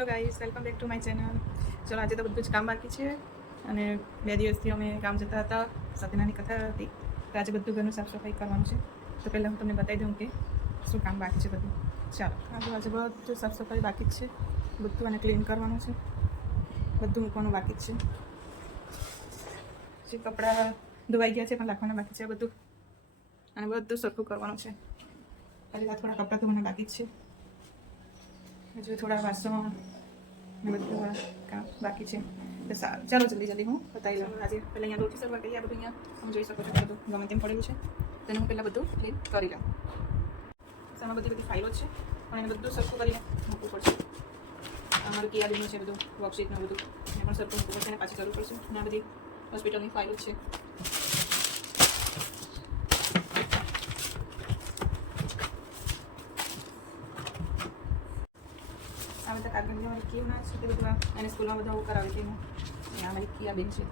Hello guys, welcome back to my channel. ચલો, આજે તો બધું જ કામ બાકી છે અને 2 દિવસથી અમે કામ જતા હતા. સત્યનારાયણની કથા હતી, તો આજે બધું ઘરનું સાફ સફાઈ કરવાનું છે. તો પહેલાં હું તમને બતાવી દઉં કે શું કામ બાકી છે બધું. ચાલો, આજે બધું સાફ સફાઈ બાકી જ છે. બધું અને ક્લીન કરવાનું છે, બધું મૂકવાનું બાકી જ છે. જે કપડાં ધોવાઈ ગયા છે પણ રાખવાના બાકી છે બધું, અને બધું સરખું કરવાનું છે. ખાલી થોડા કપડાં ધોવાના બાકી જ છે. હજુ થોડા વાસણ ને બધું કામ બાકી છે. તો સારું, ચાલો જલ્દી હું બતાવી લઉં. આજે પહેલાં અહીંયા રોટી શરૂઆત કરીએ. આ બધું અહીંયા તમે જોઈ શકો છો, બધું ગમે તેમ પડેલું છે. તેને હું પહેલાં બધું ક્લીન કરી લઉં. આમાં બધી ફાઇલો છે, પણ એને બધું સરખું કરીને મૂકવું પડશે. અમારું કિયારીનું છે બધું, વર્કશીટનું બધું એને પણ સરખું મૂકવું પડશે અને પાછી કરવું પડશે. અને આ બધી હોસ્પિટલની ફાઇલો છે. આ બધા કાગળની અમારી કીઓ ના છે તે બધું એને સ્કૂલમાં બધા આવું કરાવે છે. અમારી કિયા બેન છે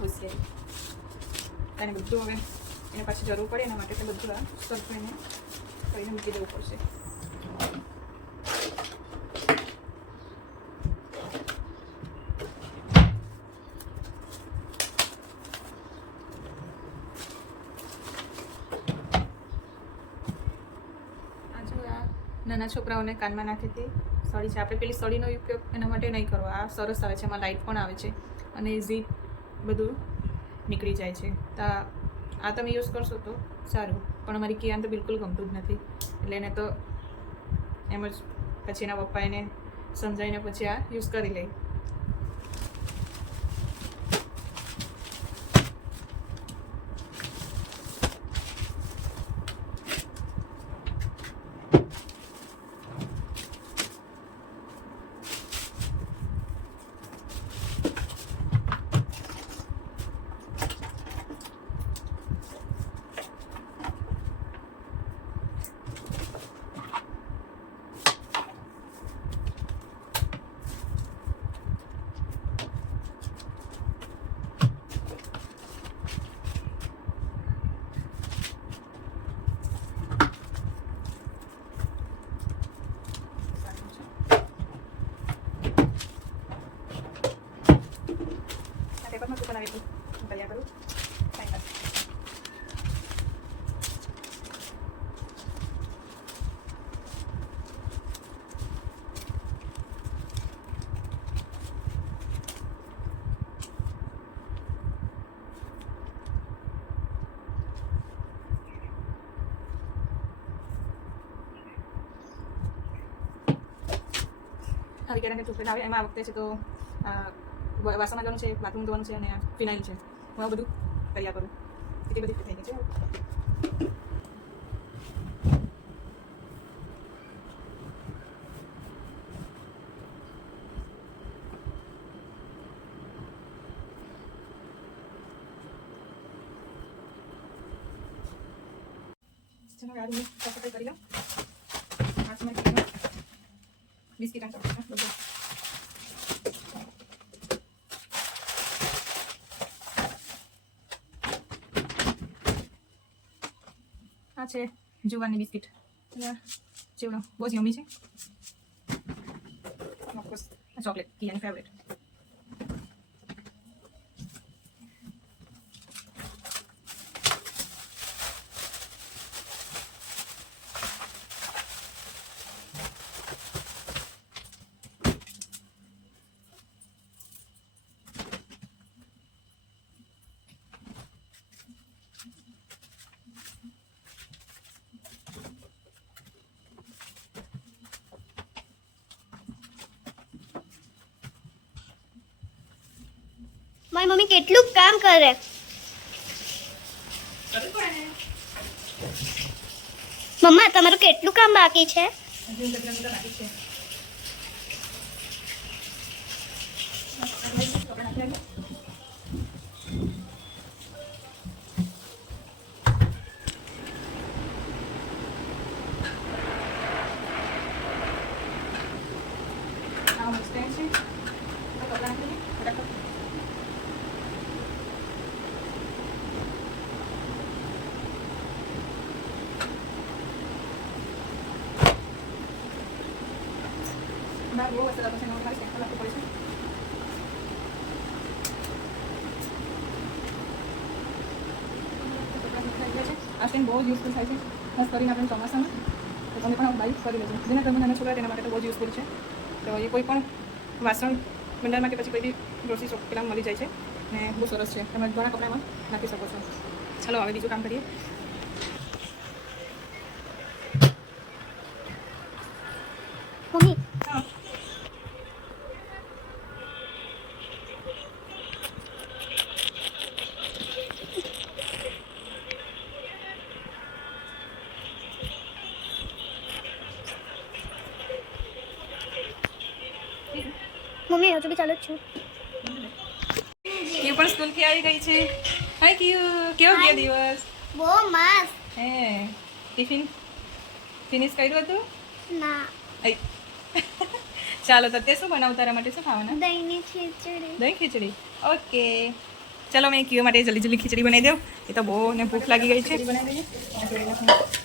હોશિયારી, એને બધું હવે એને પાછી જરૂર પડે એના માટે બધું આ સરખું એને કરીને મૂકી દેવું પડશે. નાના છોકરાઓને કાનમાં નાખે તે સળી છે. આપણે પેલી સળીનો ઉપયોગ એના માટે નહીં કરવો. આ સરસ આવે છે, એમાં લાઇટ પણ આવે છે અને ઇઝી બધું નીકળી જાય છે. તો આ તમે યુઝ કરશો તો સારું, પણ અમારી કિયાન તો બિલકુલ ગમતું જ નથી. એટલે એને તો એમ જ પછી એના પપ્પા એને સમજાવીને પછી આ યુઝ કરી લે. પેપરમાં શું બનાવી હું તૈયાર કરું. આવી ક્યારે ટૂથપેસ્ટ આવે એમાં આ વખતે છે તો વાસણ માંજવાનું છે, બાથરૂમ ધોવાનું છે અને ફિનાઇલ છે. હું આ બધું તૈયાર કરું. એટલી બધી થઈ ગઈ છે. ચલો યાર, હું સફાઈ કરી લઉં. બિસ્કિટ અને ચોકલેટ બધું આ છે જુવારની બિસ્કિટ. ચેવડો બહુ જ યમી છે. ઓફકોર્સ આ ચોકલેટ કિયાની ફેવરેટ. મારી મમ્મી કેટલું કામ કરે. મમ્મા, તમારું કેટલું કામ બાકી છે? બહુ વરસાદ આવતો છે ને મારે સ્ટેન્ડ રાખવું પડે છે. આ સ્ટેન્ડ બહુ જ યુઝફુલ થાય છે ખાસ કરીને આપણે ચોમાસામાં. તો તમે પણ બાય કરી લેજો. જેના ઘરમાં નાના છોકરા તેના માટે તો બહુ જ યુઝફુલ છે. તો એ કોઈ પણ વાસણ ભંડારમાં કે પછી કોઈ બી ગ્રોસરી શોપ પેલા મળી જાય છે ને બહુ સરસ છે. તમે ઘણા કપડામાં નાખી શકો છો. ચાલો હવે બીજું કામ કરીએ. મમ્મી હા. મમ્મી હજુ બી ચાલુ જ છું. ક્યુ પણ સ્કૂલથી આવી ગઈ છે. હાય ક્યુ, કેવો ગયો દિવસ? બહુ મસ્ત. હે ટિફિન ફિનિશ કર્યું હતું? ના, આઈ. ચાલો તો તે શું બનાવું તારા માટે? શું ખાવાના? દહીંની ખીચડી. દહીં ખીચડી. ઓકે ચલો મેં ક્યુ માટે જલ્દી જલ્દી ખીચડી બનાવી દઉં. એ તો બહુ ને ભૂખ લાગી ગઈ છે. બનાવી દઈએ.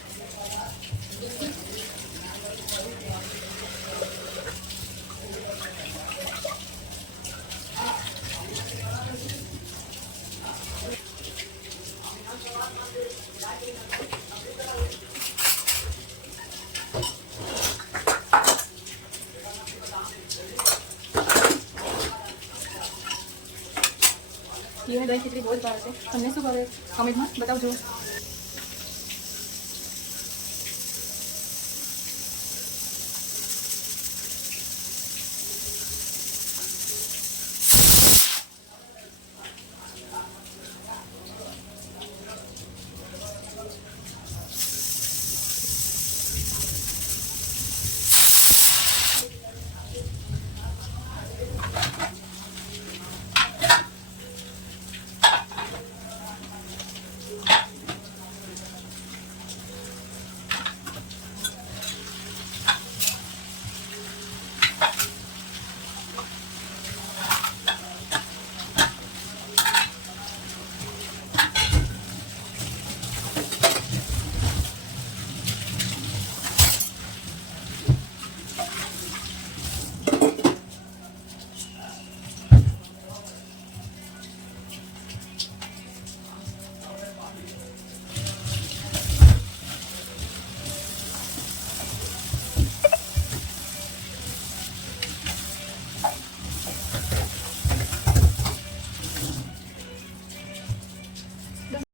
ક્યુને દહીં ખીચડી બહુ જ ભાવે છે. તમને શું ભાવે કમેન્ટમાં બતાવજો.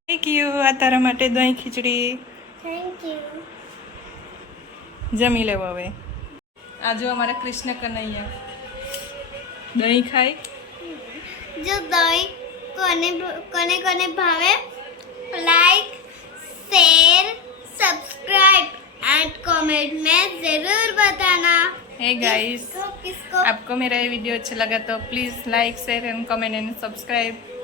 Thank you. આ તારા માટે દહીં ખીચડી. Thank you. જમી લેવો હવે. આ જો અમારા કૃષ્ણ કનૈયા દહીં ખાય. જો દહીં કોને કોને ભાવે, like share subscribe and comment में ज़रूर बताना. हे गाइस, किसको आपको मेरा ये वीडियो अच्छा लगा तो please like share and comment and subscribe.